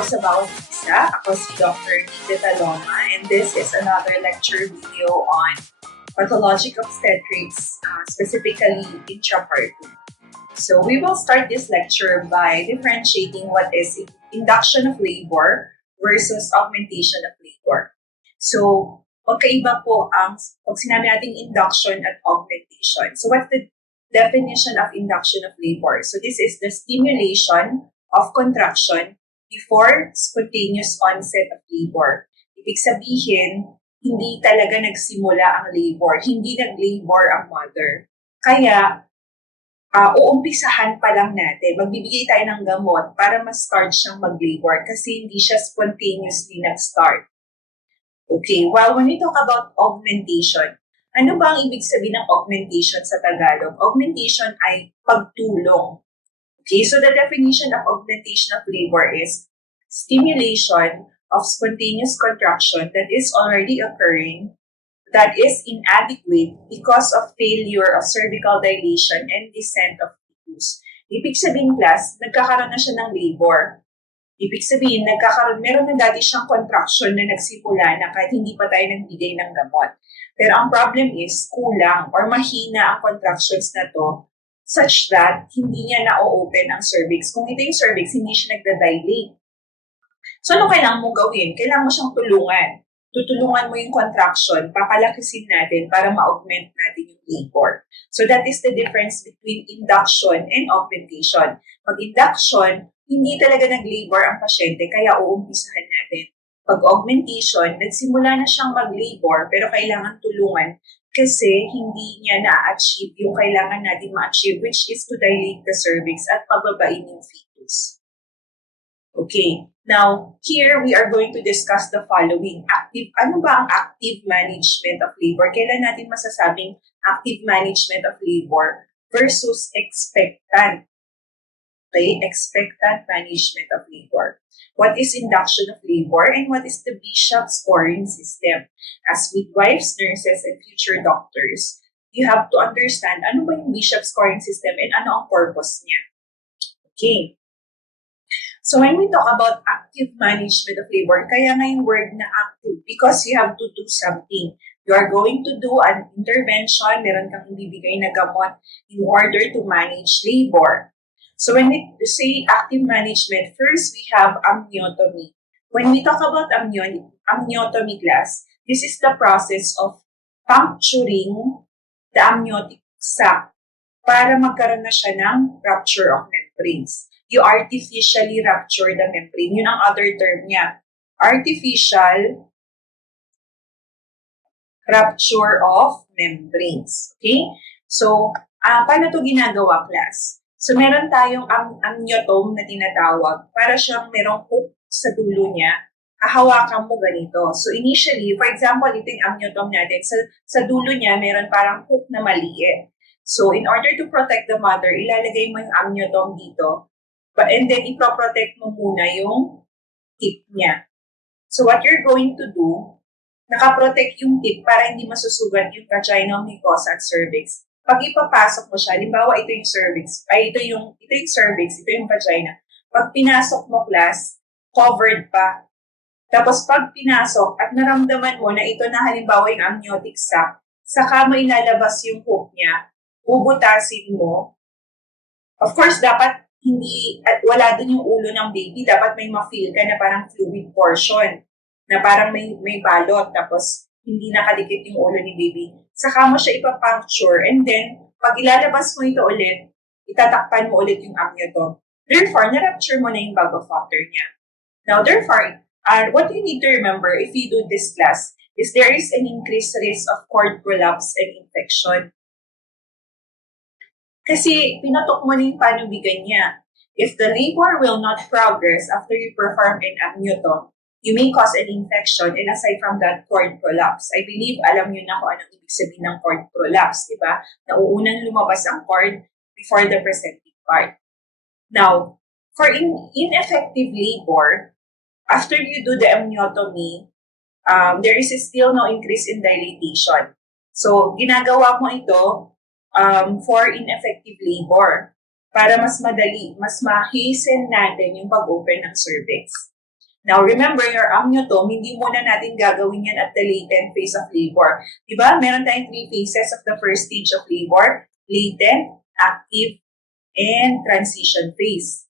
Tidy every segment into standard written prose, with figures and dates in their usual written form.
araw sa bawat isa. Ako si Dr. Nica Taloma, and this is another lecture video on Pathologic Obstetrics, specifically Intrapartal. So we will start this lecture by differentiating what is induction of labor versus augmentation of labor. So, magkaiba po ang pag sinabi nating induction at augmentation. So, what's the definition of induction of labor? So, this is the stimulation of contraction before spontaneous onset of labor. Ibig sabihin, hindi talaga nagsimula ang labor, hindi nag-labor ang mother. Kaya, uumpisahan pa lang natin, magbibigay tayo ng gamot para ma-start siyang mag-labor kasi hindi siya spontaneously nag-start. Okay, well, when we talk about augmentation, ano ba ang ibig sabihin ng augmentation sa Tagalog? Augmentation ay pagtulong. Okay, so the definition of augmentation of labor is stimulation of spontaneous contraction that is already occurring that is inadequate because of failure of cervical dilation and descent of fetus. Ibig sabihin, class, nagkakaroon na siya ng labor. Ibig sabihin, meron na dati siyang contraction na nagsimula na kahit hindi pa tayo nagbigay ng gamot. Pero ang problem is, kulang or mahina ang contractions na to such that hindi niya na-open ang cervix. Kung ito yung cervix, hindi siya nagda-dilate. So, ano kailangan mong gawin? Kailangan mo siyang tulungan. Tutulungan mo yung contraction, papalakisin natin para ma-augment natin yung labor. So that is the difference between induction and augmentation. Pag-induction, hindi talaga nag-labor ang pasyente, kaya uumpisahan natin. Pag-augmentation, nagsimula na siyang mag-labor, pero kailangan tulungan kasi hindi niya na-achieve yung kailangan natin ma-achieve, which is to dilate the cervix at pababain yung fetus. Okay. Now, here we are going to discuss the following. Ano ba ang active management of labor? Kailan natin masasabing active management of labor versus expectant? Okay, expectant management of labor. What is induction of labor and what is the Bishop scoring system? As midwives, nurses, and future doctors, you have to understand ano ba yung Bishop scoring system and ano ang purpose niya. Okay. So when we talk about active management of labor, kaya nga yung word na active because you have to do something. You are going to do an intervention, meron kang ibibigay na gamot in order to manage labor. So when we say active management, first we have amniotomy. When we talk about amniotomy class, this is the process of puncturing the amniotic sac para magkaroon na siya ng rupture of membranes. You artificially rupture the membrane. Yun ang other term niya. Artificial rupture of membranes. Okay? So, paano ito ginagawa, class? So, meron tayong amniotome na tinatawag para siyang merong hook sa dulo niya. Hahawakan mo ganito. So, initially, for example, ito yung amniotome natin. Sa dulo niya, meron parang hook na maliit. So, in order to protect the mother, ilalagay mo yung amniotome dito. And then, ipoprotect mo muna yung tip niya. So, what you're going to do, nakaprotect yung tip para hindi masusugat yung vaginal mucosa at cervix. Pag ipapasok mo siya, halimbawa ito yung cervix, ito yung cervix, ito yung vagina. Pag pinasok mo, class, covered pa. Tapos pag pinasok at naramdaman mo na ito na halimbawa yung amniotic sac, saka mo ilalabas yung hook niya, bubutasin mo. Of course, dapat wala dun yung ulo ng baby, dapat may ma-feel ka na parang fluid portion, na parang may balot, tapos hindi nakadikit yung ulo ni baby. Saka mo siya ipapuncture, and then, pag ilalabas mo ito ulit, itatakpan mo ulit yung amniotome. Therefore, na-rupture mo na yung bag of water niya. Now, therefore, what you need to remember if you do this class is there is an increased risk of cord prolapse and infection. Kasi pinatok mo na yung panubigan niya. If the labor will not progress after you perform an amniotome, you may cause an infection and aside from that, cord prolapse. I believe alam niyo na kung anong ibig sabihin ng cord prolapse, di ba? Nauunang lumabas ang cord before the presenting part. Now, for ineffective labor, after you do the amniotomy, there is still no increase in dilatation. So, ginagawa mo ito for ineffective labor para mas madali, mas ma-hasten natin yung pag-open ng cervix. Now, remember, your amniotom, hindi muna natin gagawin yan at the latent phase of labor. Diba? Meron tayong 3 phases of the first stage of labor: latent, active, and transition phase.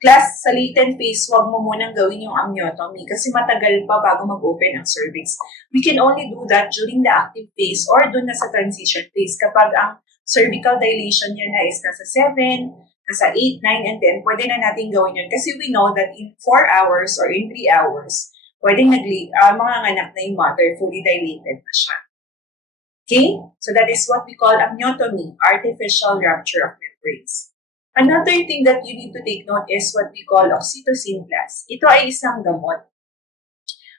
Class, sa latent phase, huwag mo munang gawin yung amniotomy kasi matagal pa bago mag-open ang cervix. We can only do that during the active phase or dun na sa transition phase. Kapag ang cervical dilation niya na is nasa 7, nasa 8, 9, and 10, pwede na natin gawin yun. Kasi we know that in 4 hours or in 3 hours, pwedeng manganganak na yung mother, fully dilated na siya. Okay? So that is what we call amniotomy, artificial rupture of membranes. Another thing that you need to take note is what we call oxytocin class. Ito ay isang gamot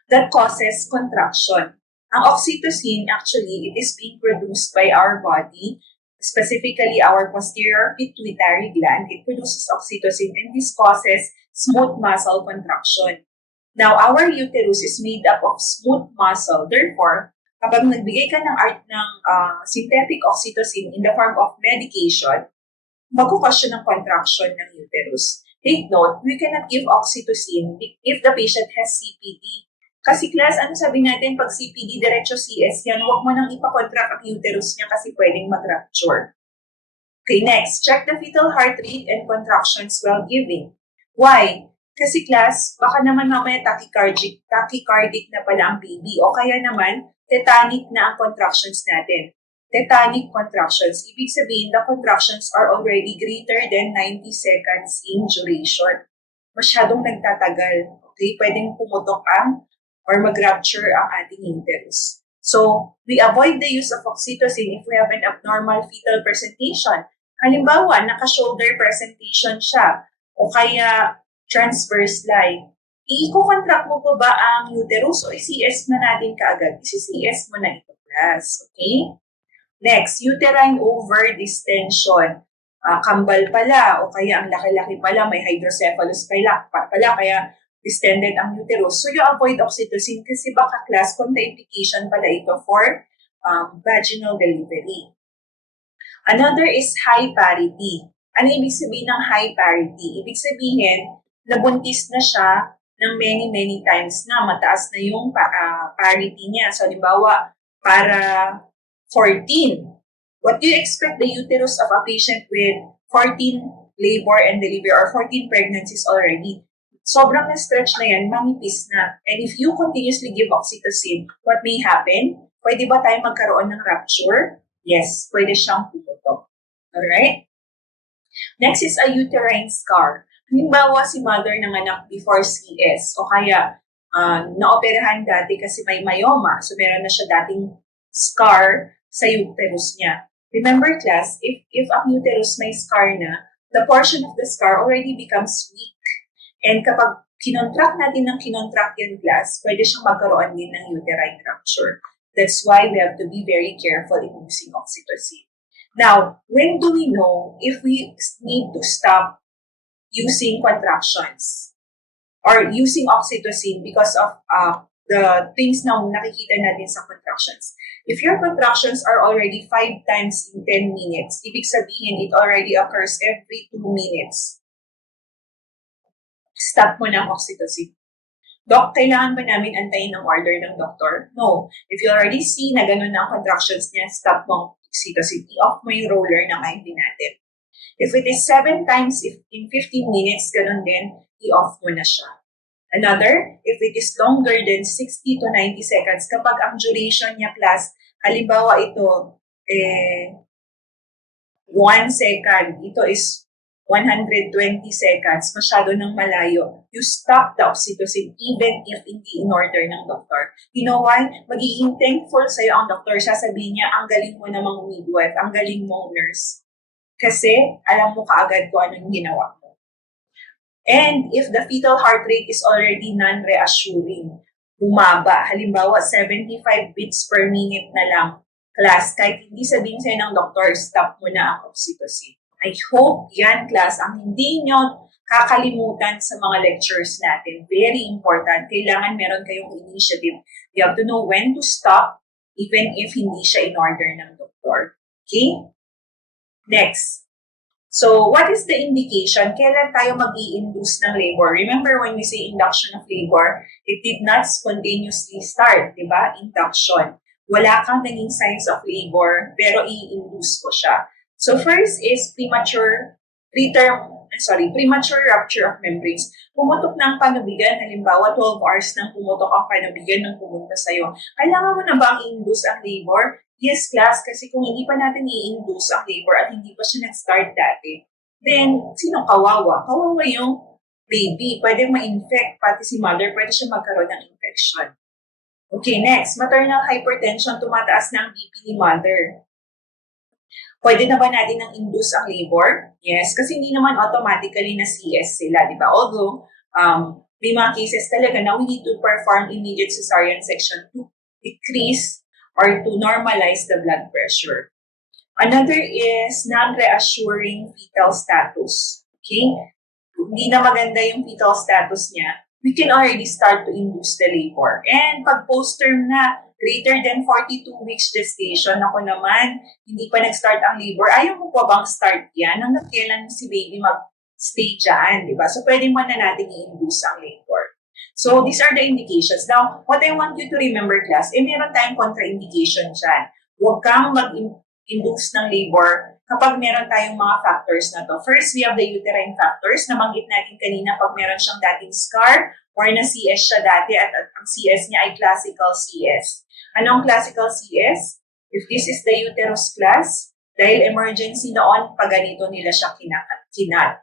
that causes contraction. Ang oxytocin, actually, it is being produced by our body, specifically our posterior pituitary gland. It produces oxytocin and this causes smooth muscle contraction. Now, our uterus is made up of smooth muscle. Therefore, kapag nagbigay ka ng synthetic oxytocin in the form of medication, magkukos siya ng contraction ng uterus. Take note, we cannot give oxytocin if the patient has CPD. Kasi class, ano sabi natin, pag CPD, diretso CS yan, huwag mo nang ipakontract ang uterus niya kasi pwedeng mag-rupture. Okay, next, check the fetal heart rate and contractions while giving. Why? Kasi class, baka naman mamaya tachycardic na pala ang baby o kaya naman tetanic na ang contractions natin. Tetanic contractions, ibig sabihin the contractions are already greater than 90 seconds in duration. Masyadong nagtatagal. Okay, pwedeng pumutok or mag-rupture ang ating uterus. So, we avoid the use of oxytocin if we have an abnormal fetal presentation. Halimbawa, naka-shoulder presentation siya o kaya transverse lie. I-contract mo pa ba ang uterus o i-CS na natin kaagad? I-CS mo na ito, class. Okay? Next, uterine overdistension. Kambal pala o kaya ang laki-laki pala, may hydrocephalus pala, kaya distended ang uterus. So you avoid oxytocin kasi baka class contraindication pala ito for vaginal delivery. Another is high parity. Ano ibig sabihin ng high parity? Ibig sabihin, nabuntis na siya ng many times na mataas na yung parity niya. So, halimbawa, para 14. What do you expect the uterus of a patient with 14 labor and delivery or 14 pregnancies already? Sobrang na-stretch na yan, mamipis na. And if you continuously give oxytocin, what may happen? Pwede ba tayo magkaroon ng rupture? Yes, pwede siyang pumutok. Alright? Next is a uterine scar. Halimbawa, si mother nanganak before CS o kaya naoperahan dati kasi may myoma. So, meron na siya dating scar sa uterus niya. Remember class, if ang uterus may scar na, the portion of the scar already becomes weak. And kapag kinontract natin ng kinontract yan class, pwede siyang magkaroon din ng uterine rupture. That's why we have to be very careful in using oxytocin. Now, when do we know if we need to stop using contractions or using oxytocin because of the things na nakikita natin sa contractions? If your contractions are already 5 times in 10 minutes, ibig sabihin it already occurs every 2 minutes. Stop mo na ang oxytocin. Doc, kailangan ba namin antayin ang order ng doktor? No. If you already see na ganun na ang contractions niya, stop mo ang oxytocin. I-off mo yung roller ng IV natin. If it is 7 times in 15 minutes, ganun din, i-off mo na siya. Another, if it is longer than 60 to 90 seconds, kapag ang duration niya class, halimbawa ito, 1 second, ito is 120 seconds, masyado nang malayo, you stop the oxytocin even if hindi in order ng doktor. You know why? Magiging thankful sa'yo ang doktor. Sasabihin niya, ang galing mo namang midwife, ang galing mong nurse. Kasi alam mo kaagad kung anong ginawa mo. And if the fetal heart rate is already non-reassuring, bumaba, halimbawa 75 beats per minute na lang, class, kahit hindi sabihin sa'yo ng doktor, stop mo na ang oxytocin. I hope yan, class, ang hindi nyo kakalimutan sa mga lectures natin. Very important. Kailangan meron kayong initiative. You have to know when to stop even if hindi siya in order ng doktor. Okay? Next. So, what is the indication? Kailan tayo mag-i-induce ng labor? Remember when we say induction of labor, it did not spontaneously start, di ba? Induction. Wala kang naging signs of labor, pero i-induce ko siya. So, first is premature rupture of membranes. Pumutok ng panubigan, halimbawa 12 hours nang pumutok ang panubigan nang pumunta sa'yo. Kailangan mo na ba ang induce ang labor? Yes, class, kasi kung hindi pa natin i-induce ang labor at hindi pa siya nag-start dati, then, sino kawawa? Kawawa yung baby. Pwede ma-infect, pati si mother, pwede siya magkaroon ng infection. Okay, next, maternal hypertension, tumataas na ang BP ni mother. Pwede na ba natin ang induce ang labor? Yes, kasi hindi naman automatically na CS sila, di ba? Although, may mga cases talaga na we need to perform immediate cesarean section to decrease or to normalize the blood pressure. Another is non-reassuring fetal status. Okay? Hindi na maganda yung fetal status niya. We can already start to induce the labor. And pag post-term na, greater than 42 weeks gestation, ako naman, hindi pa nag-start ang labor, ayaw mo pa bang start yan hanggang kailan si baby mag-stay dyan, di ba? So, pwede mo na natin i-induce ang labor. So, these are the indications. Now, what I want you to remember, class, meron tayong contraindication dyan. Huwag kang mag-induce ng labor kapag meron tayong mga factors na to. First, we have the uterine factors. Nabanggit natin kanina pag meron siyang dating scar or na CS siya dati at ang CS niya ay classical CS. Anong classical CS? If this is the uterus class, dahil emergency noon, pag ganito nila siya kinat.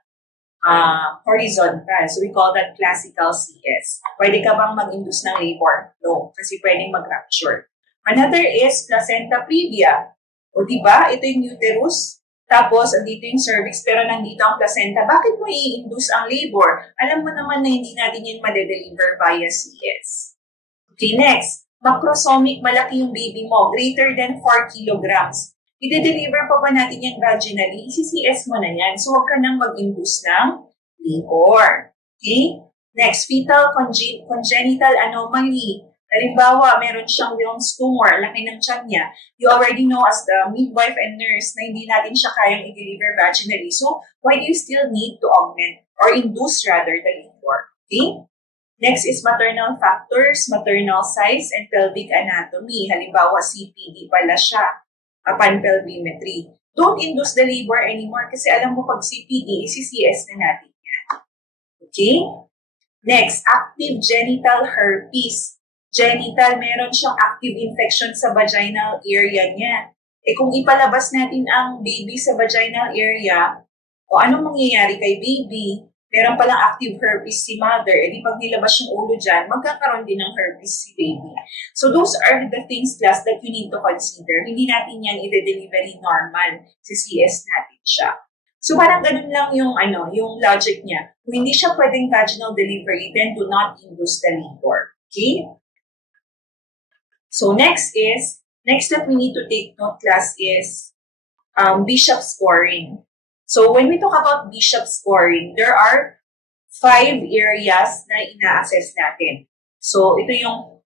Horizontal. So we call that classical CS. Pwede ka bang mag-induce ng labor? No, kasi pwedeng mag-rupture. Another is placenta previa. O diba, ito yung uterus, tapos andito yung cervix, pero nandito ang placenta. Bakit mo i-induce ang labor? Alam mo naman na hindi natin yun madedeliver via CS. Okay, next. Macrosomic, malaki yung baby mo, greater than 4 kilograms. I-deliver pa ba natin yan vaginally? I-CS mo na yan. So, huwag ka nang mag-induce ng labor. Okay? Next, fetal congenital anomaly. Halimbawa, meron siyang Wilms tumor, laki ng tiyan niya. You already know as the midwife and nurse na hindi natin siya kayang i-deliver vaginally. So, why do you still need to augment or induce rather the labor? Okay? Next is maternal factors, maternal size, and pelvic anatomy. Halimbawa, CPD pala siya. Panpelvimetry. Don't induce the labor anymore kasi alam mo pag CPD, isi-CS na natin yan. Okay? Next, active genital herpes. Genital, meron siyang active infection sa vaginal area niya. Kung ipalabas natin ang baby sa vaginal area, o anong mangyayari kay baby? Meron palang active herpes si mother, di pag nilabas yung ulo dyan, magkakaroon din ng herpes si baby. So those are the things, class, that you need to consider. Hindi natin yan i-delivery normal. Si CS natin siya. So parang ganun lang yung logic niya. Kung hindi siya pwedeng vaginal delivery, then do not induce the labor. Okay? So next that we need to take note, class, is Bishop scoring. So when we talk about Bishop scoring, there are 5 areas na ina-assess natin. So ito yung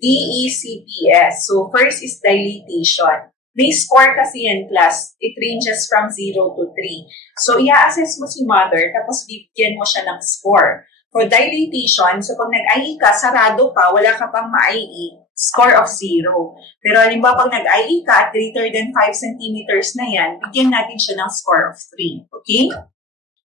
DECPS. So first is dilatation. May score kasi yan, class. It ranges from 0 to 3. So i-assess mo si mother, tapos bigyan mo siya ng score. For dilatation, so pag nag-IE ka, sarado pa, wala ka pang ma-IE, score of 0. Pero halimbawa pag nag-IE ka at greater than 5 centimeters na yan, bigyan natin siya ng score of 3. Okay?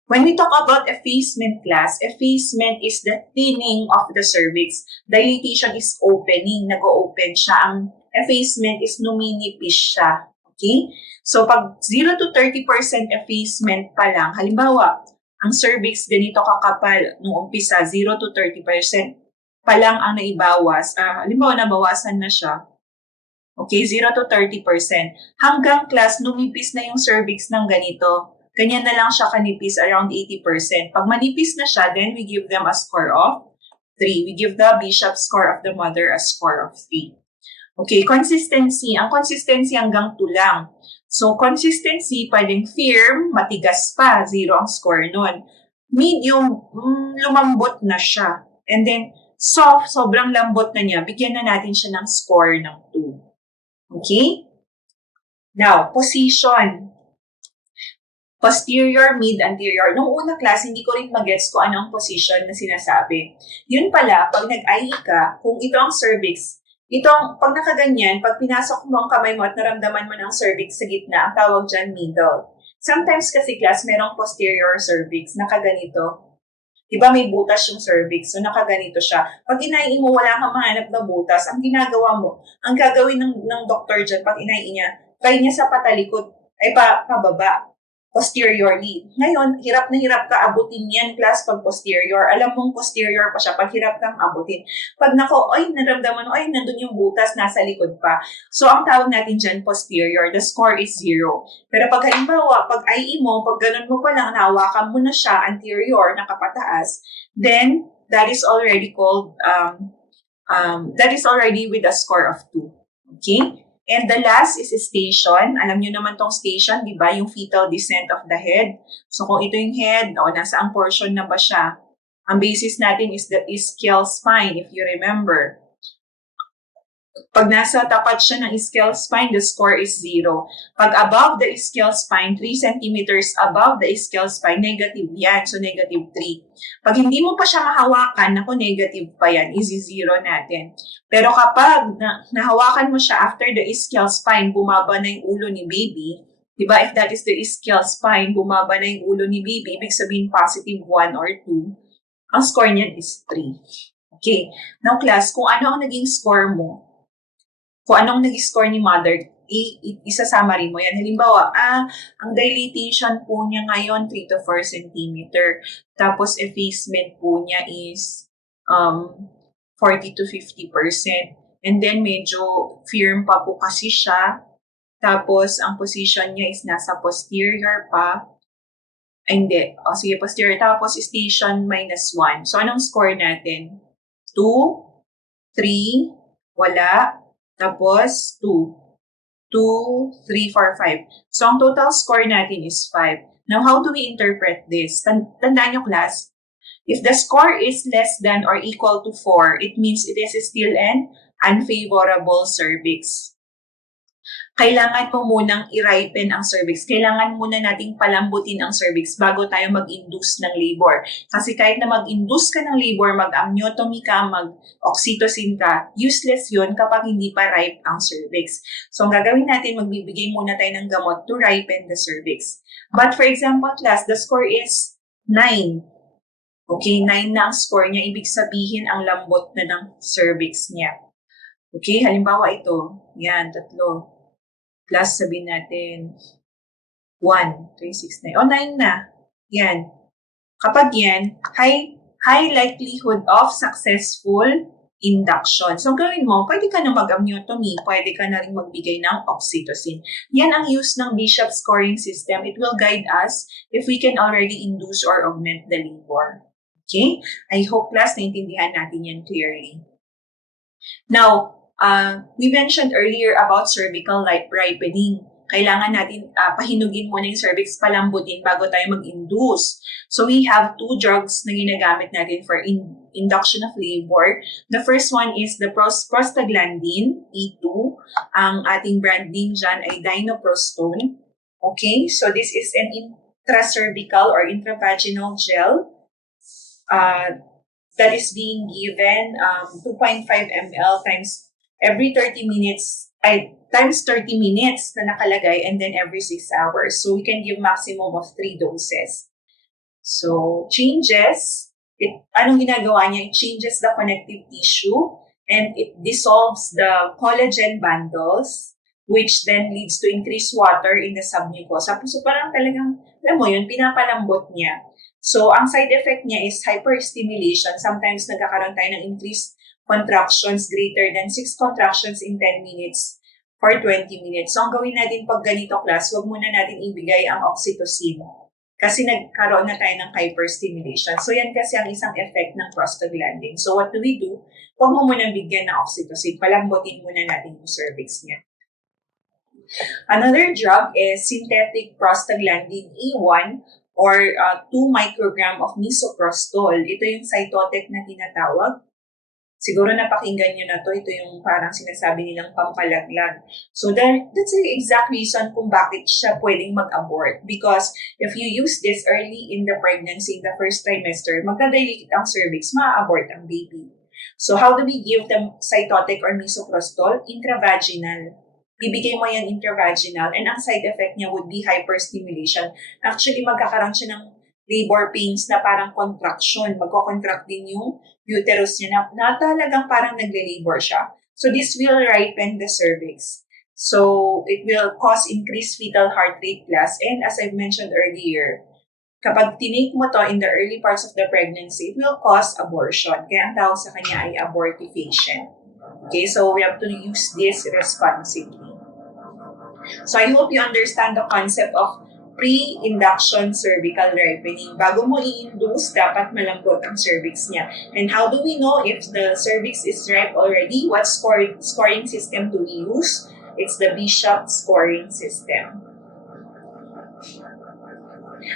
When we talk about effacement, class, effacement is the thinning of the cervix. Dilatation is opening, nag-o-open siya. Ang effacement is numinipis siya. Okay? So pag 0 to 30% effacement pa lang, halimbawa, ang cervix ganito kakapal nung umpisa, 0 to 30% pa lang ang naibawas. Halimbawa, nabawasan na siya. Okay, 0 to 30%. Hanggang, class, lumipis na yung cervix ng ganito. Ganyan na lang siya kanipis, around 80%. Pag manipis na siya, then we give them a score of 3. We give the Bishop score of the mother a score of 3. Okay, consistency. Ang consistency hanggang 2 lang. So, consistency, pwedeng firm, matigas pa, 0 ang score nun. Medium, lumambot na siya. And then, soft, sobrang lambot na niya, bigyan na natin siya ng score ng 2. Okay? Now, position. Posterior, mid, anterior. Nung unang class, hindi ko rin magets kung ano ang position na sinasabi. Yun pala, pag nag-IE ka, kung ito ang cervix, pag nakaganyan, pag pinasok mo ang kamay mo at naramdaman mo ng cervix sa gitna, ang tawag dyan middle. Sometimes kasi class, merong posterior cervix, nakaganito. Diba may butas yung cervix, so nakaganito siya. Pag inai mo, wala kang mahanap na butas. Ang ginagawa mo, ang gagawin ng doktor dyan, pag inai niya, try niya sa patalikod, ay pababa, posteriorly. Ngayon, hirap na hirap ka abutin yan, class, pag posterior. Alam mong posterior pa siya, pag hirap kang abutin. Pag naramdaman mo, nandun yung butas, nasa likod pa. So, ang tawag natin dyan, posterior. The score is 0. Pero pag halimbawa, pag IE mo, pag ganun mo pa lang, nahawakan mo na siya, anterior, nakapataas, then, that is already called, that is already with a score of 2. Okay? And the last is station. Alam nyo naman tong station, di ba? Yung fetal descent of the head. So, kung ito yung head, nasaang portion na ba siya? Ang basis natin is the ischial spine, if you remember. Pag nasa tapat siya ng ischial spine, the score is 0. Pag above the ischial spine, 3 centimeters above the ischial spine, negative yan. So, negative 3. Pag hindi mo pa siya mahawakan, negative pa yan. Easy 0 natin. Pero kapag nahawakan mo siya after the ischial spine, bumaba na yung ulo ni baby, diba? If that is the ischial spine, bumaba na yung ulo ni baby, ibig sabihin positive 1 or 2. Ang score niyan is 3. Okay. Now, class, kung ano ang naging score mo, kung anong nag-score ni mother, isa-summary mo yan. Halimbawa, ang dilatation po niya ngayon, 3 to 4 cm. Tapos, effacement po niya is 40 to 50%. And then, medyo firm pa po kasi siya. Tapos, ang position niya is nasa posterior pa. Hindi. Sige, posterior. Tapos, station -1. So, anong score natin? 2, 3, wala. Tapos, 2. 2, 3, 4, 5. So, ang total score natin is 5. Now, how do we interpret this? Tandaan nyo, class. If the score is less than or equal to 4, it means it is still an unfavorable cervix. Kailangan mo munang i-ripen ang cervix. Kailangan muna nating palambutin ang cervix bago tayo mag-induce ng labor. Kasi kahit na mag-induce ka ng labor, mag-amniotomy ka, mag-oxytocin ka, useless yun kapag hindi pa ripe ang cervix. So, ang gagawin natin, magbibigay muna tayo ng gamot to ripen the cervix. But for example, class, the score is 9. Okay, 9 na ang score niya. Ibig sabihin, ang lambot na ng cervix niya. Okay, halimbawa ito. Yan, 3. Plus, sabihin natin, 1, 3, 6, 9. 9 na. Yan. Kapag yan, high likelihood of successful induction. So, gawin mo, pwede ka na mag-amniotomy, pwede ka na rin magbigay ng oxytocin. Yan ang use ng Bishop scoring system. It will guide us if we can already induce or augment the labor. Okay? I hope, class, naintindihan natin yan clearly. Now, we mentioned earlier about cervical ripening. Kailangan natin pahinugin muna yung cervix, palambutin bago tayo mag-induce. So, we have 2 drugs na ginagamit natin for induction of labor. The first one is the prostaglandin, E2. Ang ating brand name dyan ay dinoprostol. Okay, so this is an intracervical or intravaginal gel that is being given 2.5 ml times every 30 minutes, times 30 minutes na nakalagay, and then every 6 hours. So, we can give maximum of 3 doses. So, anong ginagawa niya? It changes the connective tissue, and it dissolves the collagen bundles, which then leads to increased water in the submucosa. So, parang talagang, alam mo yun, pinapalambot niya. So, ang side effect niya is hyperstimulation. Sometimes nagkakaroon tayo ng increased contractions greater than 6 contractions in 10 minutes for 20 minutes. So, ang gawin natin pag ganito, class, wag muna natin ibigay ang oxytocin kasi nagkaroon na tayo ng hyperstimulation. So, yan kasi ang isang effect ng prostaglandin. So, what do we do? Wag mo muna bigyan ng oxytocin. Palambutin muna natin yung cervix niya. Another drug is synthetic prostaglandin E1 or 2 microgram of misoprostol. Ito yung cytotec na tinatawag. Siguro napakinggan nyo na to. Ito yung parang sinasabi nilang pampalaglag. So that's the exact reason kung bakit siya pwedeng mag-abort. Because if you use this early in the pregnancy, in the first trimester, magdadilate ang cervix, ma-abort ang baby. So how do we give them cytotic or misoprostol? Intravaginal. Bibigay mo yan intravaginal, and ang side effect niya would be hyperstimulation. Actually, magkakaroon siya ng labor pains na parang contraction. Magko-contract din yung uterus niya na talagang parang nagle-labor siya. So this will ripen the cervix. So it will cause increased fetal heart rate class, and as I've mentioned earlier, kapag tinake mo to in the early parts of the pregnancy, it will cause abortion. Kaya ang tawag sa kanya ay abortifacient. Okay, so we have to use this responsibly. So I hope you understand the concept of pre-induction cervical ripening. Bago mo i-induce, dapat malambot ang cervix niya. And how do we know if the cervix is ripe already? What scoring system do we use? It's the Bishop scoring system.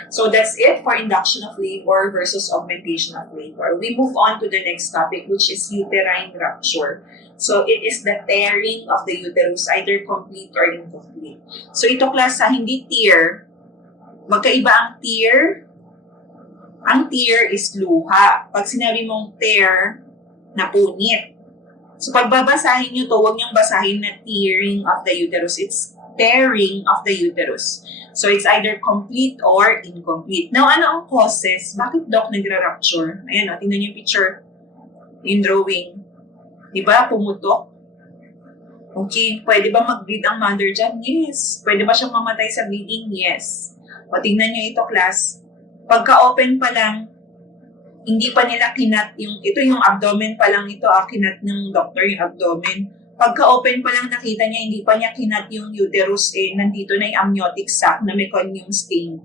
So that's it for induction of labor versus augmentation of labor. We move on to the next topic, which is uterine rupture. So it is the tearing of the uterus, either complete or incomplete. So ito class, hindi tear. Magkaiba ang tear. Ang tear is luha. Pag sinabi mong tear, napunit. So pag babasahin nyo to, huwag niyong basahin na tearing of the uterus. It's tearing of the uterus. So it's either complete or incomplete. Now, ano ang causes? Bakit doc nagra-rupture? Ayan o, tingnan niyo yung picture. Yung drawing. Diba? Pumutok. Okay, pwede ba mag-bleed ang mother dyan? Yes. Pwede ba siyang mamatay sa bleeding? Yes. O, tingnan niyo ito, class. Pagka-open pa lang, hindi pa nila kinat yung, ito yung abdomen pa lang ito, kinat ng doctor yung abdomen. Pagka-open pa lang nakita niya, hindi pa niya kinat yung uterus, nandito na yung amniotic sac na meconium stain.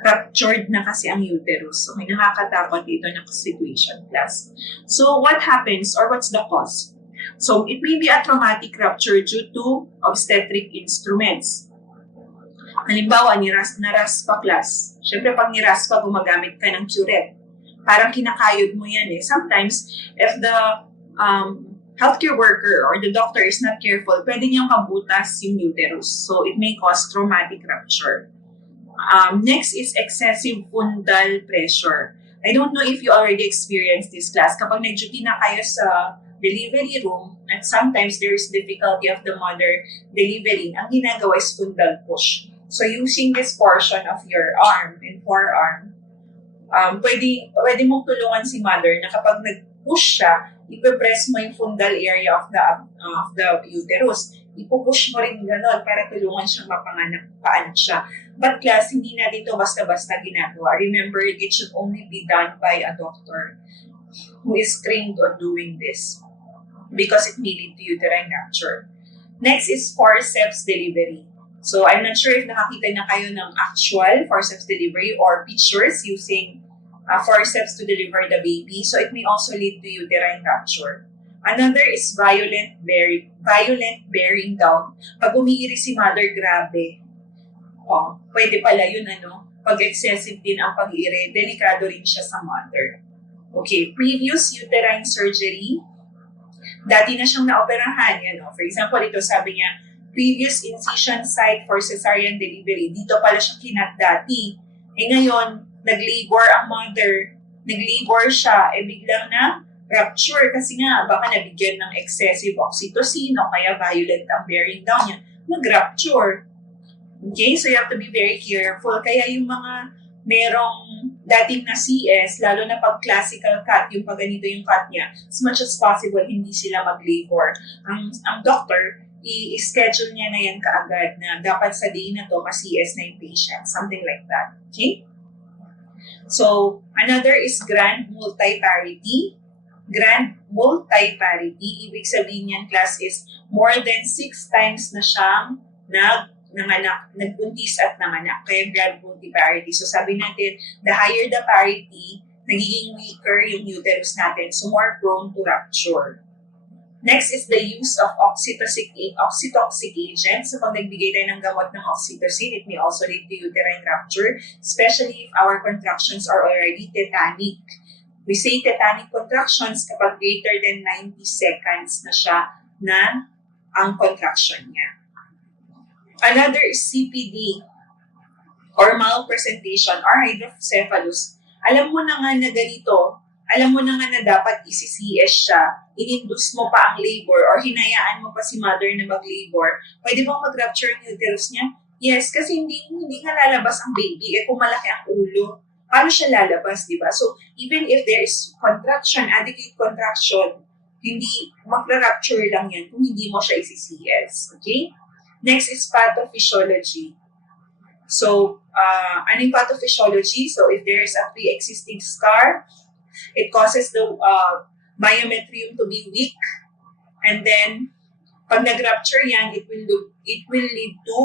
Ruptured na kasi ang uterus. Okay, nakakatakot dito na situation, class. So, what happens or what's the cause? So, it may be a traumatic rupture due to obstetric instruments. Halimbawa, naraspa, class. Siyempre, pag niraspa, gumagamit ka ng curette. Parang kinakayod mo yan eh. Sometimes, if the healthcare worker or the doctor is not careful, pwede niyang mabutas yung uterus. So, it may cause traumatic rupture. Next is excessive fundal pressure. I don't know if you already experienced this, class. Kapag nag-duty na kayo sa delivery room, and sometimes there is difficulty of the mother delivering, ang ginagawa is fundal push. So, using this portion of your arm and forearm, pwede mong tulungan si mother na kapag nag-push siya, ipipress mo yung fundal area of the uterus. Ipupush mo rin gano'n para tulungan siyang paanak siya. But class, hindi na dito basta-basta ginagawa. Remember, it should only be done by a doctor who is trained on doing this because it may lead to uterine rupture. Next is forceps delivery. So, I'm not sure if nakakita na kayo ng actual forceps delivery or pictures using forceps to deliver the baby. So, it may also lead to uterine rupture. Another is violent bearing down. Pag umiiri si mother, grabe. Pwede pala yun, Pag excessive din ang pag-iiri, delikado rin siya sa mother. Okay, previous uterine surgery, dati na siyang naoperahan. For example, ito sabi niya, previous incision site for cesarean delivery. Dito pala siya kinat dati. Ngayon, nag-labor ang mother. Nag-labor siya, biglang na rupture kasi nga baka nabigyan ng excessive oxytocin o kaya violent ang bearing down niya, mag-rupture. Okay, so you have to be very careful. Kaya yung mga merong dating na CS, lalo na pag classical cut, yung pag ganito yung cut niya, as much as possible, hindi sila mag-labor. Ang doctor, i-schedule niya na yan kaagad na dapat sa day na to, ma-CS na yung patient. Something like that. Okay? So, another is grand multiparity. Grand multiparity, ibig sabihin niyan, class, is more than 6 times na siyang nagbuntis at nanganak. Kaya grand multiparity. So sabi natin, the higher the parity, nagiging weaker yung uterus natin. So more prone to rupture. Next is the use of oxytoxic agents. So pag nagbigay tayo ng gamot ng oxytocin, it may also lead to uterine rupture, especially if our contractions are already tetanic. We say tetanic contractions kapag greater than 90 seconds na siya na ang contraction niya. Another is CPD or malpresentation or hydrocephalus. Alam mo na nga na ganito, alam mo na nga na dapat isi-CS siya, in-induce mo pa ang labor or hinayaan mo pa si mother na mag-labor, pwede bang mag-rupture ang uterus niya? Yes, kasi hindi nga lalabas ang baby. Kung malaki ang ulo, paano siya lalabas, di ba? So, even if there is contraction, adequate contraction, hindi mag-rupture lang yan kung hindi mo siya isi-CS. Okay? Next is pathophysiology. So, ano yung pathophysiology? So, if there is a pre-existing scar, it causes the myometrium to be weak. And then, pag nag-rupture yan, it will lead to,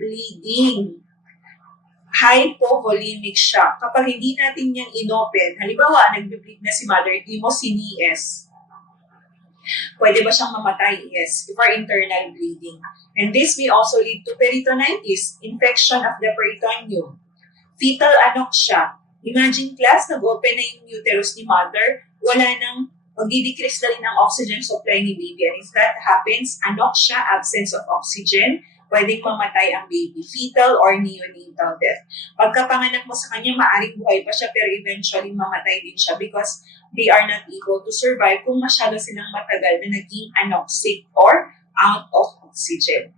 bleeding. Hypovolemic shock. Kapag hindi natin yan inopen, halimbawa, nag-bleed na si mother, hindi mo sinies. Pwede ba siyang mamatay? Yes, for internal bleeding. And this may also lead to peritonitis, infection of the peritoneum. Fetal anoxia. Imagine class, nag-open na yung uterus ni mother, wala nang, mag-decrease na rin ang oxygen supply ni baby. And if that happens, anoxia, absence of oxygen, pwedeng mamatay ang baby. Fetal or neonatal death. Pagkapanganak mo sa kanya, maaring buhay pa siya, pero eventually mamatay din siya because they are not able to survive kung masyado silang matagal na naging anoxic or out of oxygen.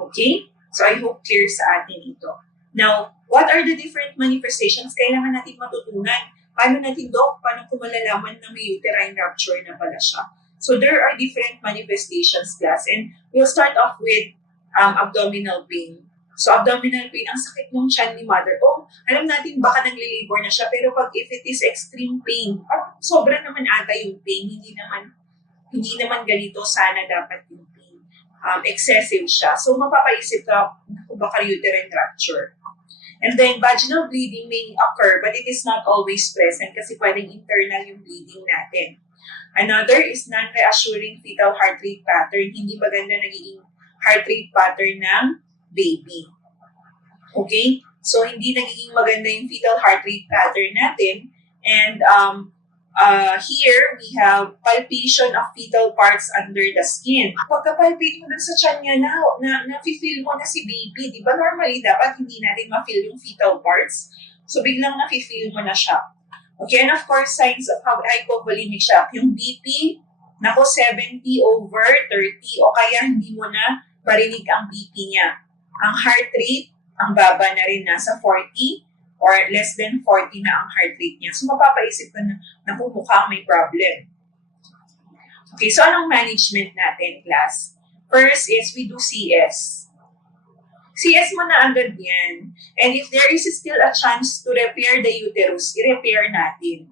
Okay? So I hope clear sa atin ito. Now, what are the different manifestations? Kailangan natin matutunan. Paano natin, Doc? Paano ko malalaman na may uterine rupture na pala siya? So there are different manifestations, class. And we'll start off with abdominal pain. So abdominal pain, ang sakit ng tiyan ni mother. Oh, alam natin baka nagli-labor na siya, pero pag if it is extreme pain, sobra naman ata yung pain, hindi naman ganito sana dapat yung pain. Excessive siya. So mapapaisip ka kung baka uterine rupture. And then vaginal bleeding may occur, but it is not always present kasi pwedeng internal yung bleeding natin. Another is non-reassuring fetal heart rate pattern. Hindi maganda nagiging heart rate pattern ng baby. Okay? So, hindi nagiging maganda yung fetal heart rate pattern natin. And here, we have palpation of fetal parts under the skin. Pagka-palpate mo dun sa tiyan niya, na-feel mo na si baby. Di ba normally, dapat hindi natin ma-feel yung fetal parts. So, biglang na-feel mo na siya. Okay, and of course, signs of hypovolemic shock. Yung BP, 70/30, o kaya hindi mo na marinig ang BP niya. Ang heart rate, ang baba na rin, nasa 40 or less than 40 na ang heart rate niya. So, mapapaisip ka na kung mukhang may problem. Okay, so anong management natin, class? First is we do CS. CS mo na agad yan. And if there is still a chance to repair the uterus, i-repair natin.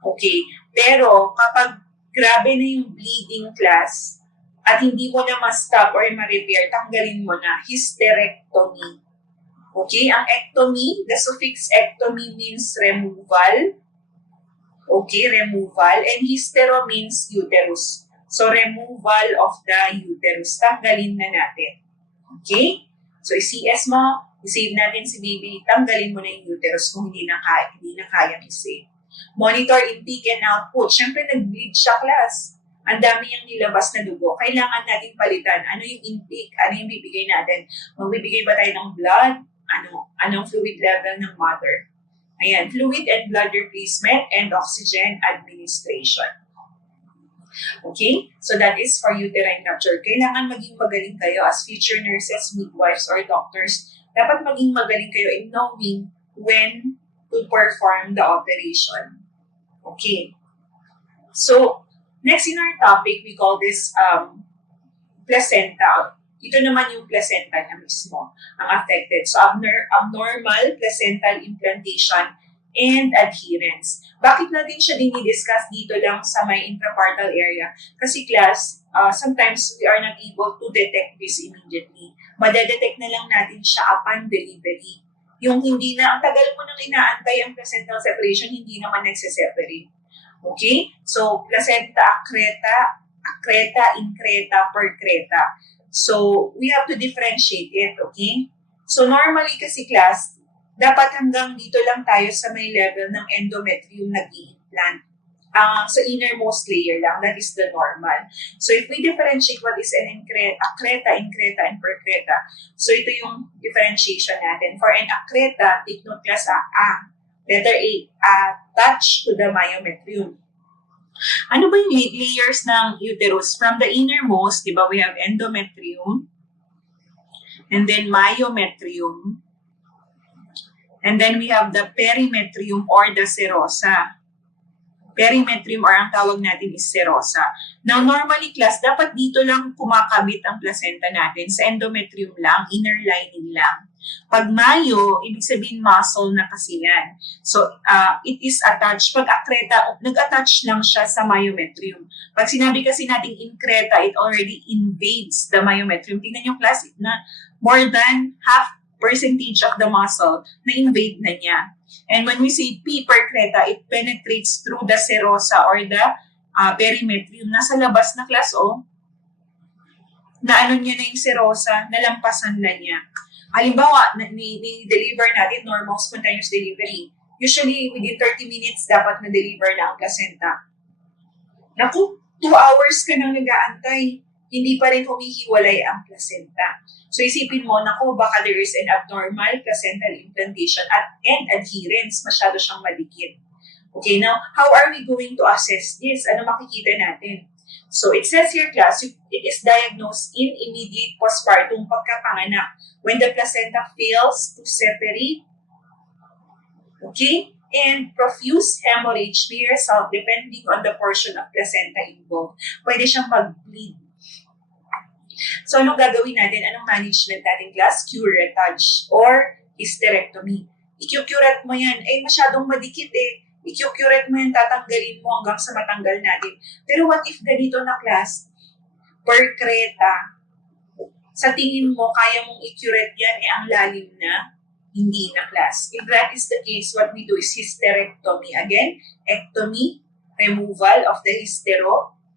Okay? Pero kapag grabe na yung bleeding, class, at hindi mo na ma-stop or ma-repair, tanggalin mo na. Hysterectomy. Okay? Ang ectomy, the suffix ectomy means removal. Okay? Removal. And hystero means uterus. So, removal of the uterus. Tanggalin na natin. Okay? So, i-CS mo, i-save natin si baby, tanggalin mo na yung uterus kung hindi na kayang i-save. Monitor intake and output. Siyempre, nag-bleed siya, class. Ang dami yung nilabas na dugo. Kailangan natin palitan. Ano yung intake? Ano yung bibigay natin? Magbibigay ba tayo ng blood? Anong fluid level ng mother? Ayan, fluid and blood replacement and oxygen administration. Okay? So that is for uterine rupture. Kailangan maging magaling kayo as future nurses, midwives, or doctors. Dapat maging magaling kayo in knowing when to perform the operation. Okay? So, next in our topic, we call this placenta. Ito naman yung placenta na mismo ang affected. So, abnormal placental implantation and adherence. Bakit natin siya dinidiscuss dito lang sa may intrapartal area? Kasi class, sometimes we are not able to detect this immediately. Madedetect na lang natin siya upon delivery. Yung hindi na, ang tagal mo nang inaantay ang placental separation, hindi naman nagse-separate. Okay? So, placenta accreta, increta, percreta. So, we have to differentiate it, okay? So, normally kasi class, dapat hanggang dito lang tayo sa may level ng endometrium nag-i-implant. Sa innermost layer lang, that is the normal. So if we differentiate what is an accreta, increta, and percreta, so ito yung differentiation natin. For an accreta, take note class letter A, attached to the myometrium. Ano ba yung layers ng uterus? From the innermost, di ba, we have endometrium, and then myometrium, and then we have the perimetrium or the serosa. Perimetrium or ang tawag natin is serosa. Now, normally class, dapat dito lang kumakabit ang placenta natin. Sa endometrium lang, inner lining lang. Pag mayo, ibig sabihin muscle na kasi yan. So, it is attached. Pag accreta, nag-attach lang siya sa myometrium. Pag sinabi kasi natin increta, it already invades the myometrium. Tingnan yung class, na more than half percentage of the muscle na invade na niya. And when we say P percreta, it penetrates through the serosa or the perimetrium. Nasa labas na class, na ano niya na yung serosa, nalampasan na niya. Halimbawa, ni-deliver natin normal spontaneous delivery. Usually, within 30 minutes, dapat na-deliver na ang placenta. Naku, 2 hours ka nang nag-aantay. Hindi pa rin humihiwalay ang placenta. So isipin mo, naku, baka there is an abnormal placental implantation and adherence. Masyado siyang madikit. Okay, now, how are we going to assess this? Ano makikita natin? So it says here, class, it is diagnosed in immediate postpartum pagkapanganak when the placenta fails to separate. Okay? And profuse hemorrhage may result depending on the portion of placenta involved. Pwede siyang mag-bleed. So, anong gagawin natin? Anong management natin, class? Curettage or hysterectomy. I-curate mo yan. Masyadong madikit I-curate mo yan, tatanggalin mo hanggang sa matanggal natin. Pero what if ganito na, class? Percreta. Sa tingin mo, kaya mong i-curate yan, ang lalim na? Hindi na, class. If that is the case, what we do is hysterectomy. Again, ectomy, removal of the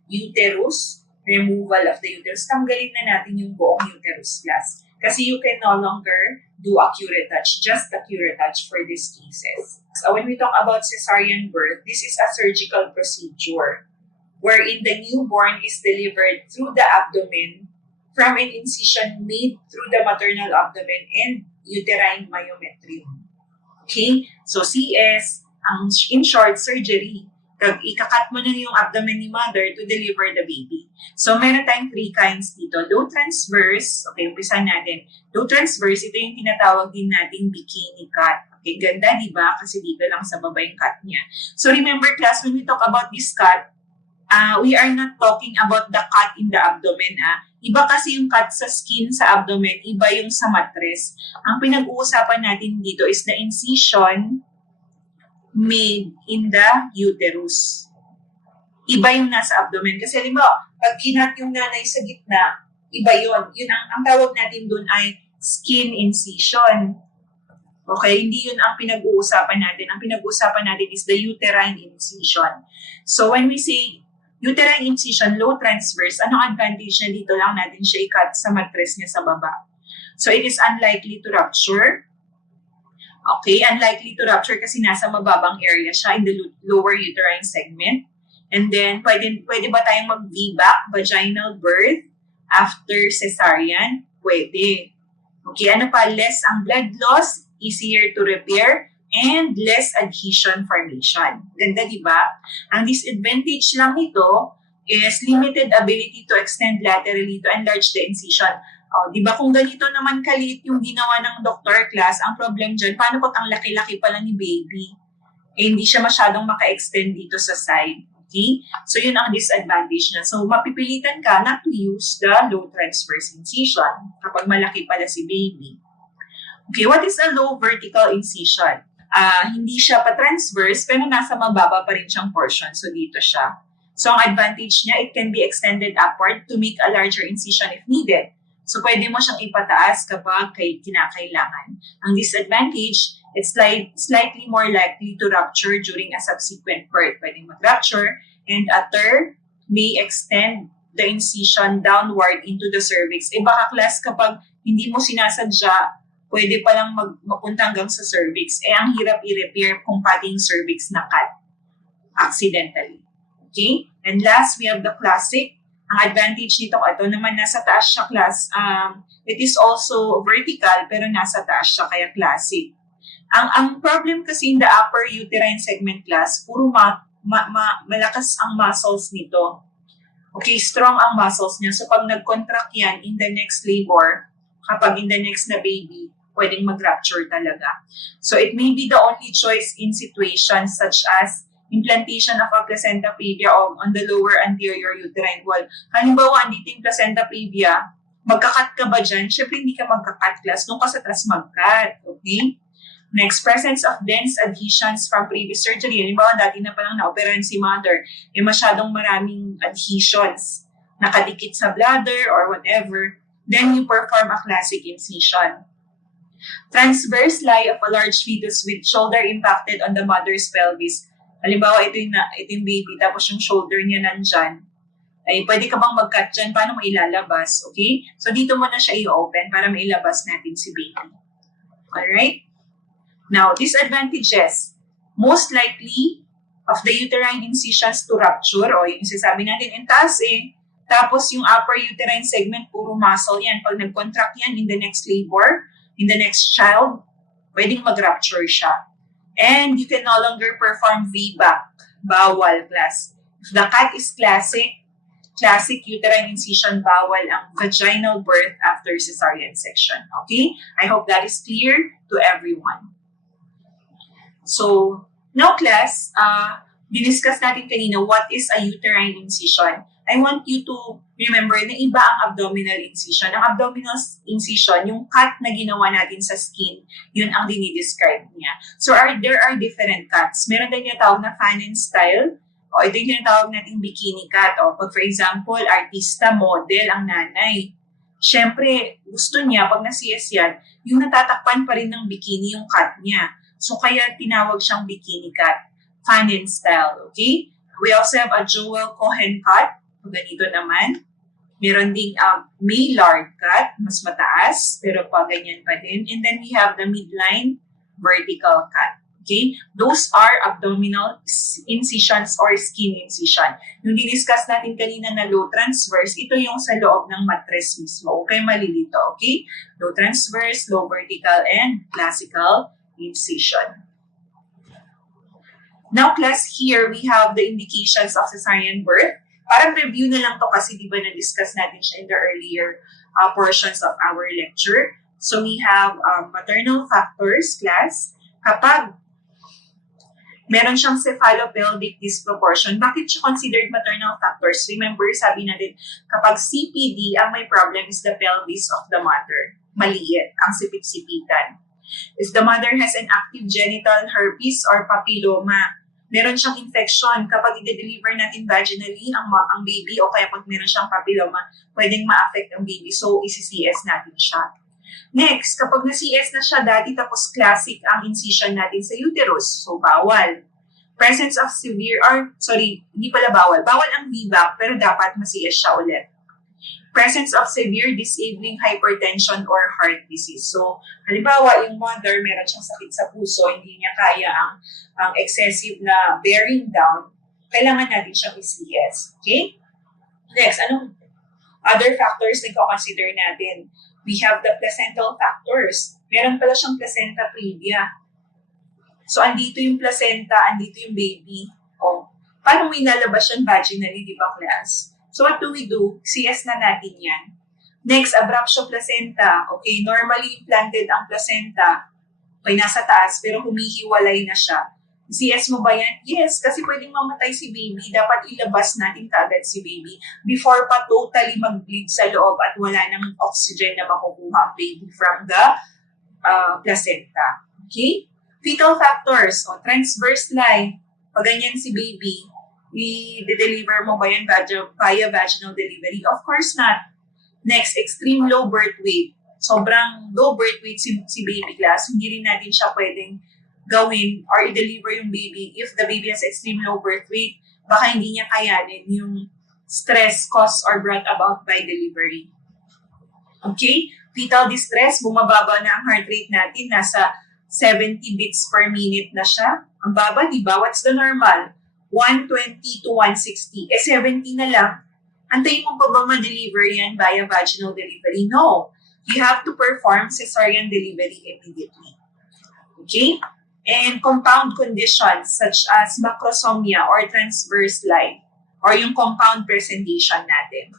uterus, removal of the uterus. Tanggalin na natin yung buong uterus, class. Kasi you can no longer do a curettage, just a curettage for these cases. So when we talk about cesarean birth, this is a surgical procedure wherein the newborn is delivered through the abdomen from an incision made through the maternal abdomen and uterine myometrium. Okay? So CS, in short, surgery. Ikakat mo na yung abdomen ni mother to deliver the baby. So, meron tayong 3 kinds dito. Low transverse, okay, umpisa natin. Low transverse, ito yung tinatawag din nating bikini cut. Okay, ganda, di ba? Kasi dito lang sa baba yung cut niya. So, remember class, when we talk about this cut, we are not talking about the cut in the abdomen. Iba kasi yung cut sa skin sa abdomen, iba yung sa mattress. Ang pinag-uusapan natin dito is the incision made in the uterus. Iba yung nasa abdomen. Kasi halimbawa, pag kinat yung nanay sa gitna, iba yun. Yun ang tawag natin dun ay skin incision. Okay? Hindi yun ang pinag-uusapan natin. Ang pinag-uusapan natin is the uterine incision. So when we say uterine incision, low transverse, anong advantage niya dito lang natin siya i-cut sa mattress niya sa baba? So it is unlikely to rupture. Okay, unlikely to rupture kasi nasa mababang area siya in the lower uterine segment. And then, pwede ba tayong mag-VBAC, vaginal birth, after cesarean? Pwede. Okay, ano pa? Less ang blood loss, easier to repair, and less adhesion formation. Ganda, di ba? Ang disadvantage lang nito is limited ability to extend laterally to enlarge the incision. Di ba kung ganito naman kaliit yung ginawa ng doctor class, ang problem dyan, paano pag ang laki-laki pala ni baby? Hindi siya masyadong maka-extend dito sa side. Okay? So, yun ang disadvantage niya. So, mapipilitan ka not to use the low transverse incision kapag malaki pala si baby. Okay, what is a low vertical incision? Hindi siya pa-transverse, pero nasa mababa pa rin siyang portion. So, dito siya. So, ang advantage niya, it can be extended upward to make a larger incision if needed. So, pwede mo siyang ipataas kapag kinakailangan. Ang disadvantage, it's slightly more likely to rupture during a subsequent birth. Pwede mag-rupture, and a third may extend the incision downward into the cervix. Baka class kapag hindi mo sinasadya, pwede palang mapunta hanggang sa cervix. Ang hirap i-repair kung pati yung cervix na-cut accidentally. Okay? And last, we have the classic. Ang advantage nito, ito naman nasa taas siya it is also vertical pero nasa taas siya kaya classic. Ang problem kasi in the upper uterine segment class, puro malakas ang muscles nito. Okay, strong ang muscles niya. So pag nag-contract yan in the next labor, kapag in the next na baby, pwedeng mag-rupture talaga. So it may be the only choice in situations such as implantation of a placenta previa on the lower anterior uterine wall. Halimbawa, andito yung placenta previa, magka-cut ka ba dyan? Siyempre, hindi ka magka-cut class. Nung ka sa taas mag-cut. Okay? Next, presence of dense adhesions from previous surgery. Halimbawa, dati na palang na-operahan si mother, masyadong maraming adhesions, nakadikit sa bladder or whatever, then you perform a classic incision. Transverse lie of a large fetus with shoulder impacted on the mother's pelvis. Halimbawa, ito yung baby, tapos yung shoulder niya nandyan. Ay, pwede ka bang mag-cut dyan? Paano mo ilalabas? Okay? So, dito mo na siya i-open para mailabas natin si baby. Alright? Now, disadvantages. Most likely, of the uterine incisions to rupture, o yung sasabi natin, ang taas tapos yung upper uterine segment, puro muscle yan. Pag nag-contract yan in the next labor, in the next child, pwedeng mag-rupture siya. And you can no longer perform VBAC, bawal class. If the cut is classic uterine incision, bawal ang vaginal birth after cesarean section. Okay? I hope that is clear to everyone. So, now class, diniscuss natin kanina what is a uterine incision. I want you to remember na iba ang abdominal incision. Ang abdominal incision, yung cut na ginawa natin sa skin, yun ang dinidescribe niya. So there are different cuts. Meron din yung tawag na fan and style, o ito yung tinatawag natin bikini cut. O pag for example, artista, model ang nanay. Siyempre, gusto niya, pag na-CS yan, yung natatakpan pa rin ng bikini yung cut niya. So kaya tinawag siyang bikini cut. Fan and style, okay? We also have a Joel Cohen cut. Ganito naman. Meron ding Maillard cut, mas mataas, pero pa ganyan pa din. And then we have the midline vertical cut. Okay? Those are abdominal incisions or skin incision. Yung diniscuss natin kanina na low transverse, ito yung sa loob ng mattress mismo. Okay, malilito. Okay? Low transverse, low vertical, and classical incision. Now, class, here we have the indications of cesarean birth. Parang review na lang to kasi di ba na-discuss natin siya in the earlier portions of our lecture. So we have maternal factors, class. Kapag meron siyang cephalopelvic disproportion, bakit siya considered maternal factors? Remember, sabi natin, kapag CPD, ang may problem is the pelvis of the mother. Maliit, ang sipit-sipitan. If the mother has an active genital herpes or papilloma, meron siyang infection. Kapag i-deliver natin vaginally ang baby o kaya pag meron siyang papilloma, pwedeng ma-affect ang baby. So, isi-CS natin siya. Next, kapag na-CS na siya dati tapos classic ang incision natin sa uterus, so bawal. Presence of hindi pala bawal. Bawal ang VBAC pero dapat ma-CS siya ulit. Presence of severe disabling hypertension or heart disease. So, halimbawa, yung mother, meron siyang sakit sa puso, hindi niya kaya ang excessive na bearing down, kailangan natin siyang i-CS. Okay? Next, anong other factors na consider natin? We have the placental factors. Meron pala siyang placenta previa. So, andito yung placenta, andito yung baby. O, paano mo inalabas yan vaginally, di ba, class? So, what do we do? CS na natin yan. Next, abruptio placenta. Okay, normally implanted ang placenta. Okay, nasa taas, pero humihiwalay na siya. CS mo ba yan? Yes, kasi pwedeng mamatay si baby. Dapat ilabas natin kaagad si baby before pa totally mag-bleed sa loob at wala nang oxygen na makukuha ang baby from the placenta. Okay? Fetal factors, o transverse lie. Pag ganyan si baby, i-deliver mo ba yan via vaginal delivery? Of course not. Next, extreme low birth weight. Sobrang low birth weight si baby class. Hindi rin natin siya pwedeng gawin or i-deliver yung baby if the baby has extreme low birth weight. Baka hindi niya kayanin yung stress caused or brought about by delivery. Okay? fetal distress, bumababa na ang heart rate natin, nasa 70 beats per minute na siya. Ang baba, di ba? What's the normal? 120 to 160. 70 na lang. Antayin mo pa ba ma-deliver yan via vaginal delivery? No. You have to perform cesarean delivery immediately. Okay? And compound conditions such as macrosomia or transverse lie or yung compound presentation natin.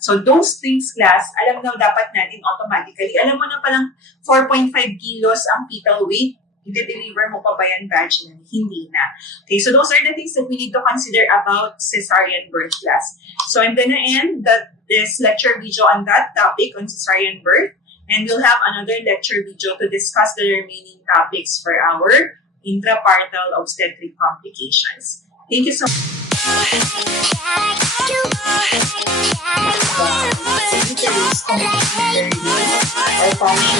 So those things, class, alam na dapat natin automatically. Alam mo na palang 4.5 kilos ang fetal weight. I-deliver mo pa ba yan vaginally? Hindi na. Okay, so those are the things that we need to consider about cesarean birth, class. So I'm gonna end this lecture video on that topic on cesarean birth. And we'll have another lecture video to discuss the remaining topics for our intrapartal obstetric complications. Thank you so much. Or function